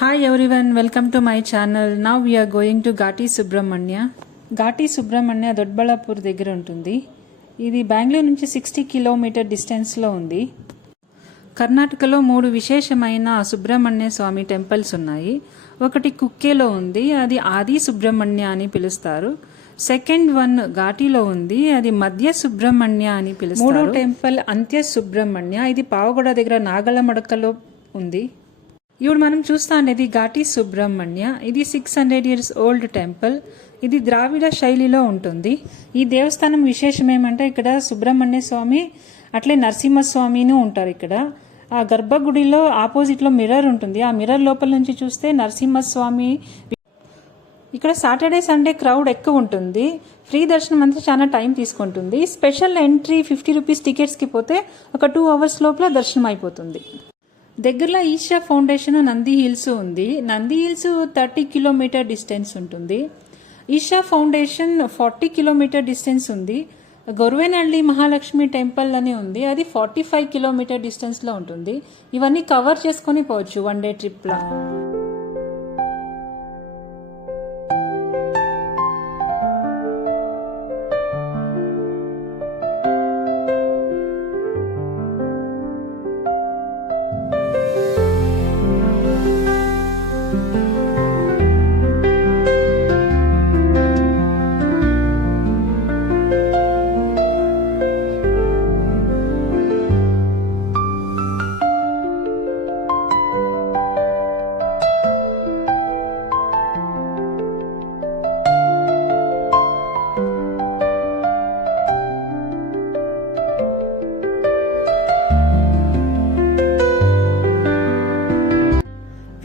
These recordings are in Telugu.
Hi everyone, welcome to my channel. Now we are going to Ghati Subramanya. Ghaati Subrahmanya దొడ్బళాపూర్ దగ్గర ఉంటుంది. ఇది బెంగళూరు నుంచి 60 కిలోమీటర్ డిస్టెన్స్లో ఉంది. కర్ణాటకలో 3 విశేషమైన సుబ్రహ్మణ్య స్వామి టెంపుల్స్ ఉన్నాయి. ఒకటి కుక్కేలో ఉంది, అది ఆది సుబ్రహ్మణ్య అని పిలుస్తారు. సెకండ్ వన్ ఘాటిలో ఉంది, అది మధ్య సుబ్రహ్మణ్య అని పిలుస్తారు. మూడో టెంపుల్ అంత్య సుబ్రహ్మణ్య, ఇది పావగడ దగ్గర నాగలమడకలో ఉంది. ఇప్పుడు మనం చూస్తా అనేది ఘాటి సుబ్రహ్మణ్య. ఇది 600 years ఓల్డ్ టెంపుల్. ఇది ద్రావిడ శైలిలో ఉంటుంది. ఈ దేవస్థానం విశేషం ఏమంటే ఇక్కడ సుబ్రహ్మణ్య స్వామి అట్లే నరసింహస్వామిని ఉంటారు. ఇక్కడ ఆ గర్భగుడిలో ఆపోజిట్లో మిర్రర్ ఉంటుంది. ఆ మిర్రర్ లోపల నుంచి చూస్తే నరసింహస్వామి. ఇక్కడ సాటర్డే సండే క్రౌడ్ ఎక్కువ ఉంటుంది. ఫ్రీ దర్శనం అంతా చాలా టైం తీసుకుంటుంది. స్పెషల్ ఎంట్రీ 50 రూపీస్ టికెట్స్కి పోతే ఒక 2 hours లోపల దర్శనం అయిపోతుంది. దగ్గరలో ఈషా ఫౌండేషన్ నంది హిల్స్ ఉంది. నంది హిల్స్ 30 కిలోమీటర్ డిస్టెన్స్ ఉంటుంది. ఈషా ఫౌండేషన్ 40 కిలోమీటర్ డిస్టెన్స్ ఉంది. గొర్వేనహళ్ళి మహాలక్ష్మి టెంపుల్ అని ఉంది, అది 45 కిలోమీటర్ డిస్టెన్స్లో ఉంటుంది. ఇవన్నీ కవర్ చేసుకొని పోవచ్చు వన్ డే ట్రిప్లో.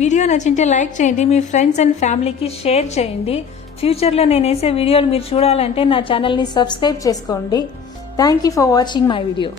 వీడియో నచ్చింటే లైక్ చేయండి, మీ ఫ్రెండ్స్ అండ్ ఫ్యామిలీకి షేర్ చేయండి. ఫ్యూచర్లో నేను వేసే వీడియోలు మీరు చూడాలంటే నా ఛానల్ని సబ్స్క్రైబ్ చేసుకోండి. Thank you for watching my video.